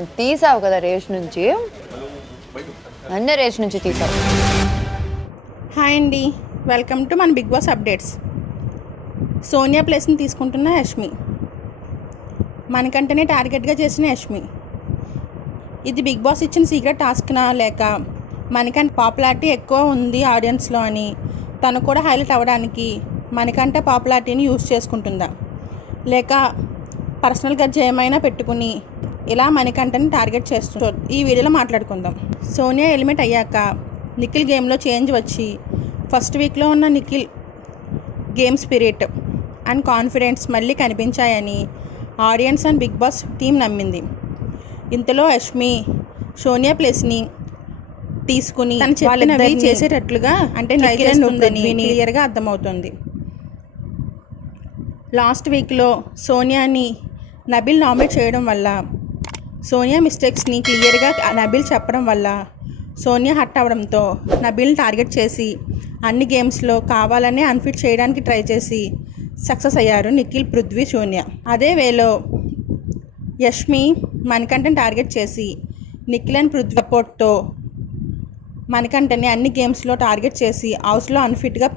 నన్ను తీసావు కదా రేస్ నుంచి. అన్న రేస్ నుంచి తీసావు. హాయ్ అండి. వెల్కమ్ టు మన బిగ్ బాస్ అప్డేట్స్. సోనియా ప్లేస్ని తీసుకుంటున్న యష్మి. మనకంటేనే టార్గెట్గా చేసిన యష్మి. ఇది బిగ్ బాస్ ఇచ్చిన సీక్రెట్ టాస్క్నా లేక మనకంటే పాపులారిటీ ఎక్కువ ఉంది ఆడియన్స్లో అని తను కూడా హైలైట్ అవ్వడానికి మనకంటే పాపులారిటీని యూస్ చేసుకుంటుందా? లేక పర్సనల్గా జయమైనా పెట్టుకుని ఇలా మనకంటని టార్గెట్ చేస్తూ ఈ వీడియోలో మాట్లాడుకుందాం. సోనియా ఎలిమెంట్ అయ్యాక నిఖిల్ గేమ్లో చేంజ్ వచ్చి ఫస్ట్ వీక్లో ఉన్న Nikhil game spirit and confidence మళ్ళీ కనిపించాయని audience and Bigg Boss team నమ్మింది. ఇంతలో యష్మి సోనియా ప్లేస్ని తీసుకుని తను చెప్పినవి చేసేటట్లుగా అంటే క్లియర్గా అర్థమవుతుంది. లాస్ట్ వీక్లో సోనియాని నబిల్ నామినేట్ చేయడం వల్ల సోనియా మిస్టేక్స్ని క్లియర్గా నబిల్ చెప్పడం వల్ల సోనియా హట్ అవడంతో నబిల్ని టార్గెట్ చేసి అన్ని గేమ్స్లో కావాలనే అన్ఫిట్ చేయడానికి ట్రై చేసి సక్సెస్ అయ్యారు నిఖిల్ పృథ్వీ సోనియా. అదే వేలో యష్మి మణికంఠని టార్గెట్ చేసి నిఖిల్ అండ్ పృథ్వీ సపోర్ట్తో మణికంఠని అన్ని గేమ్స్లో టార్గెట్ చేసి హౌస్లో అన్ఫిట్గా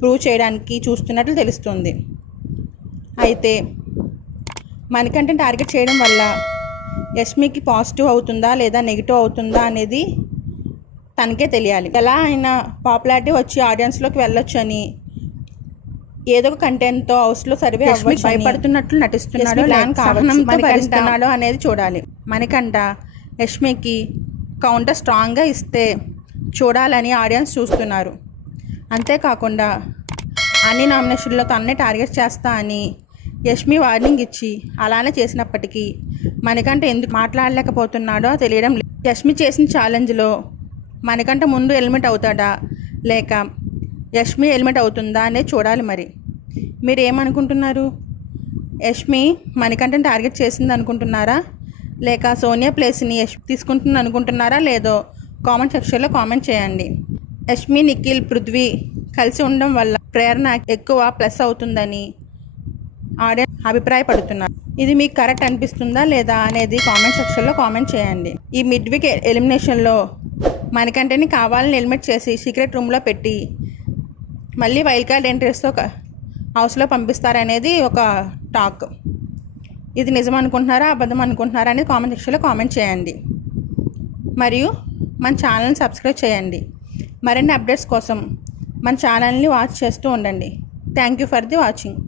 ప్రూవ్ చేయడానికి చూస్తున్నట్లు తెలుస్తుంది. అయితే మణికంఠని టార్గెట్ చేయడం వల్ల యష్మికి పాజిటివ్ అవుతుందా లేదా నెగిటివ్ అవుతుందా అనేది తనకే తెలియాలి. ఎలా అయినా పాపులారిటీ వచ్చి ఆడియన్స్లోకి వెళ్ళొచ్చు అని ఏదో ఒక కంటెంట్తో హౌస్లో సర్వే అవ్వచ్చు భయపడుతున్నట్లు నటిస్తున్నాడు కావడంతో అనేది చూడాలి. మనకంట యష్మికి కౌంటర్ స్ట్రాంగ్గా ఇస్తే చూడాలని ఆడియన్స్ చూస్తున్నారు. అంతేకాకుండా అన్ని నామినేషన్లో తన్నే టార్గెట్ చేస్తా అని యష్మి వార్నింగ్ ఇచ్చి అలానే చేసినప్పటికీ మనకంటే ఎందుకు మాట్లాడలేకపోతున్నాడో తెలియడం లేదు. యష్మి చేసిన ఛాలెంజ్లో మనకంటే ముందు హెల్మెట్ అవుతాడా? లేక యష్మి హెల్మెట్ అవుతుందా అనేది చూడాలి మరి. మీరు ఏమనుకుంటున్నారు? యష్మి మణికంఠని టార్గెట్ చేసింది అనుకుంటున్నారా? లేక సోనియా ప్లేస్ని యష్మి తీసుకుంటుంది అనుకుంటున్నారా? లేదో కామెంట్ సెక్షన్లో కామెంట్ చేయండి. యష్మి నిఖిల్ పృథ్వీ కలిసి ఉండడం వల్ల ప్రేరణ ఎక్కువ ప్లస్ అవుతుందని ఆడియన్స్ అభిప్రాయపడుతున్నారు. ఇది మీకు కరెక్ట్ అనిపిస్తుందా లేదా అనేది కామెంట్ సెక్షన్లో కామెంట్ చేయండి. ఈ మిడ్ వీక్ ఎలిమినేషన్లో మనకంటేని కావాలని ఎలిమినేట్ చేసి సీక్రెట్ రూమ్లో పెట్టి మళ్ళీ వైల్డ్ కార్డ్ ఎంట్రీస్తో హౌస్లో పంపిస్తారనేది ఒక టాక్ ఇది నిజం అనుకుంటున్నారా? అబద్ధం అనుకుంటున్నారా? అనేది కామెంట్ సెక్షన్లో కామెంట్ చేయండి. మరియు మన ఛానల్ని సబ్స్క్రైబ్ చేయండి. మరిన్ని అప్డేట్స్ కోసం మన ఛానల్ని వాచ్ చేస్తూ ఉండండి. Thank you for the watching